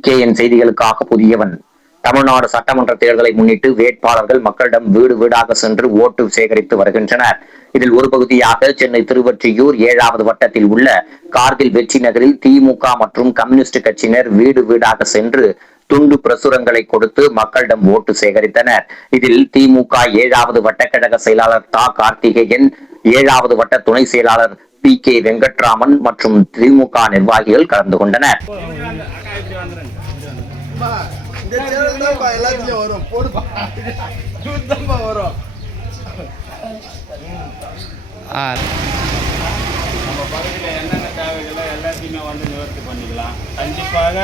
PKN செய்திகளுக்காக புதியவன். தமிழ்நாடு சட்டமன்ற தேர்தலை முன்னிட்டு வேட்பாளர்கள் மக்களிடம் வீடு வீடாக சென்று ஓட்டு சேகரித்து வருகின்றனர். இதில் ஒரு பகுதியாக சென்னை திருவொற்றியூர் 7வது வட்டத்தில் உள்ள கார்கில் வெற்றி நகரில் திமுக மற்றும் கம்யூனிஸ்ட் கட்சியினர் வீடு வீடாக சென்று துண்டு பிரசுரங்களை கொடுத்து மக்களிடம் ஓட்டு சேகரித்தனர். இதில் திமுக 7வது வட்டக்கழக செயலாளர் தா கார்த்திகேயன், 7வது வட்ட துணை செயலாளர் PK வெங்கட்ராமன் மற்றும் திமுக நிர்வாகிகள் கலந்து கொண்டனர். கண்டிப்பாக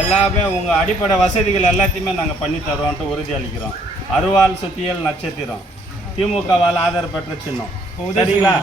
எல்லாமே உங்கள் அடிப்படை வசதிகள் எல்லாத்தையுமே நாங்கள் பண்ணி தரோன்ட்டு உறுதி அளிக்கிறோம். அருவாள் சுத்தியல் நட்சத்திரம் திமுகவால் ஆதரவு பெற்ற சின்னம். சரிங்களா?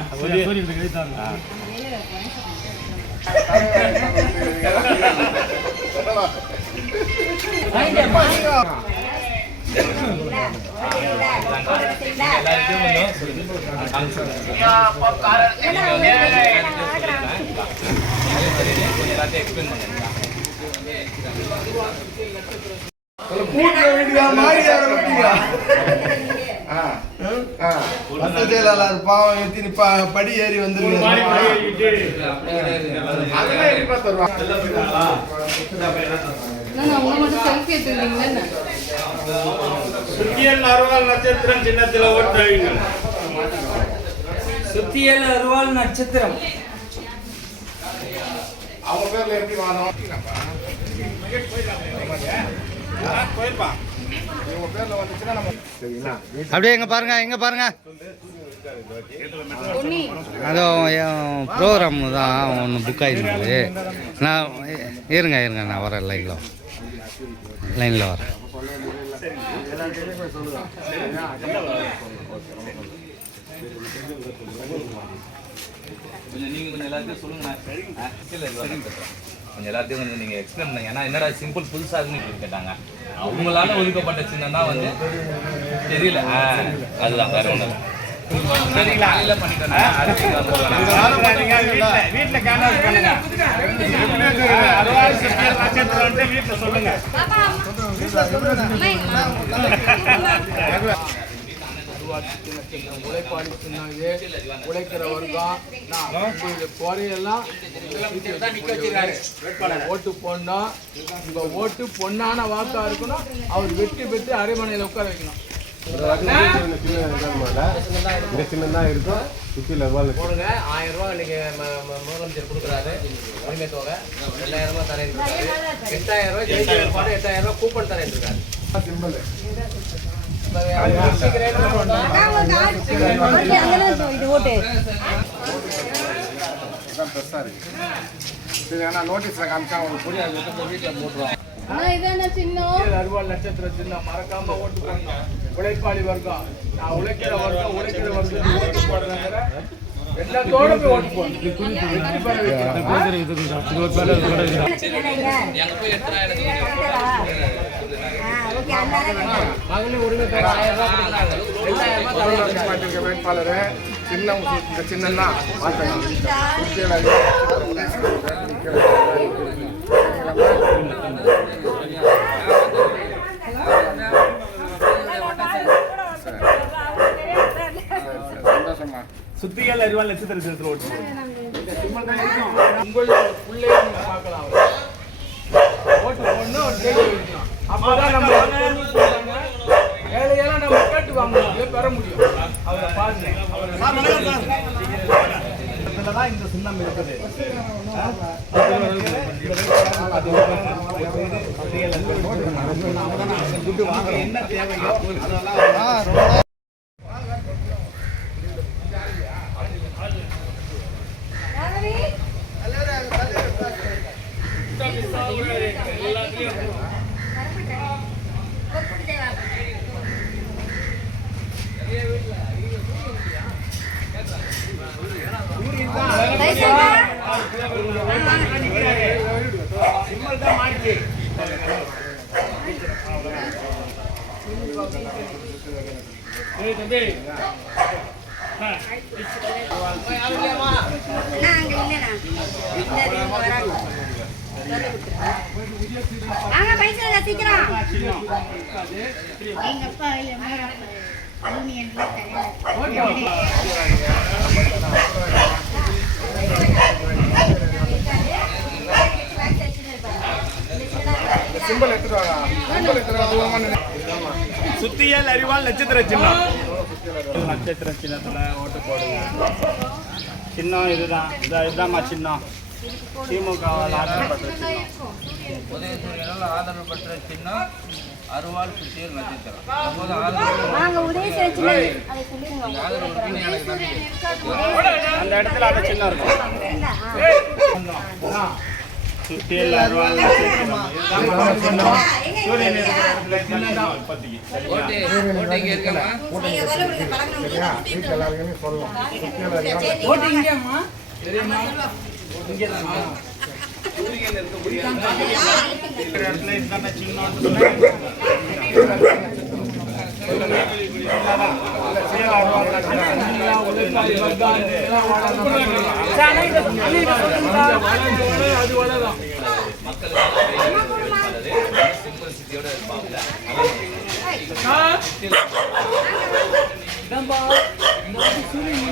செயலாளர் பாவம் படி ஏறி வந்து சுத்தியல் அருவாள் நட்சத்திரம் சின்னத்தில் ஓட்டு. சுத்தியல் அருவாள் நட்சத்திரம் அவங்க பேர்ல எப்படி வாங்க போயிருப்பான். அப்படியே எங்க பாருங்க அதோ ப்ரோக்ராம் தான் ஒன்று புக் ஆகிருந்தது. நான் இருங்க நான் வரேன், லைனில் வரேன். கொஞ்சம் எல்லாத்தையும் சொல்லுங்க. கொஞ்சம் எல்லாத்தையும் கொஞ்சம் நீங்கள் எக்ஸ்பிளைன் பண்ணுங்க. ஏன்னா என்னடா சிம்பிள் புதுசாகுன்னு கேட்டாங்க. அவங்களால ஒதுக்கப்பட்ட சின்னம் தான் தெரியல. அதுதான் வேற ஒன்று. சரிங்களா? அதில் பண்ணிட்டேன். வீட்டில் கேன்வாஸ் பண்ணுங்க. வீட்டில் சொல்லுங்க. உழைப்பாளி சின்னாவே உழைக்கிற வர்க்கம் குறையெல்லாம் ஓட்டு போடணும். உங்க ஓட்டு பொண்ணான வாக்கா இருக்கணும். அவர் வெற்றி பெற்று அரைமனையில் உட்கார வைக்கணும். சின்னதான் இருக்கும். போடுங்க. 1000 ரூபா இன்னைக்கு முதலமைச்சர் கொடுக்குறாரு. உரிமை தொகை 2000 ரூபாய் தரேன் இருக்காரு. 8000 ரூபாய் ஜெயிச்சு 8000 ரூபாய் கூப்பன் தரேன் இருக்காரு. நோட்டீஸ்ல காமிச்சா அவங்களுக்கு புரியாது. வீட்டில் போட்டுருவாங்க. அருவாள் நட்சத்திர சின்னம் மறக்காம ஓட்டு போடணும். உழைப்பாளி வர்க்கம், நான் உழைக்கிற வர்க்கம் ஓட்டு போடுறாங்க. எல்லாத்தோட போய் ஓட்டு போடணும். மகளிர் உரிமை தொகை 1000 ரூபாய் வேட்பாளர் சின்னம். இந்த சின்னம் தான் சந்தோஷமா. சுத்தியல் அருவாள் நட்சத்திரத்தில் ஓட்டு பார்க்கலாம். ஓட்டு போடணும். அப்பதான் நம்ம வேலையெல்லாம் நம்ம கேட்டு வாங்கணும், பெற முடியும். அவரை பாருங்க. தான் இந்த சின்னம் இருக்குது. என்ன தேவையோ அதெல்லாம் வாங்க பைசா சீக்கிரம். சின்னம். எங்க அப்பா யூனியன் சிம்பிள் எடுத்துட்டு வாங்க. சிம்பிள் எடுத்துட்டு வாங்க. சுத்தியல் அறிவால் நட்சத்திர சின்னம். நட்சத்திர சின்னத்துல ஓட்டு போடுங்க. சின்னம் இதுதான். இதுதான்மா சின்னம். திமுகவால் ஆதரவு பெற்ற சின்னம். உதயசூரியனால் ஆதரவு பெற்ற சின்னம் அருவாள் சுத்தியல் நட்சத்திரம். வாங்க உதயசூரிய சின்னம் அதை சொல்லுங்க. அந்த இடத்துல அந்த சின்னம் இருக்கும். சுத்தியல் அருவாள் நட்சத்திரம். இதுதான்மா சின்னம். சூரியன் இருக்கிற இடத்துல சின்னம் இப்போதைக்கு. ஓட்டிங்க இருக்கமா வீட்டில் எல்லாருக்குமே சொல்லலாம். ஓட்டு இங்கேம்மா இருக்கிற இடத்துல இதுதான்மா சின்னம். சுத்தியல் அருவாள் சிம்பிள் சிட்டியோட இருப்பாங்க. சூரியன்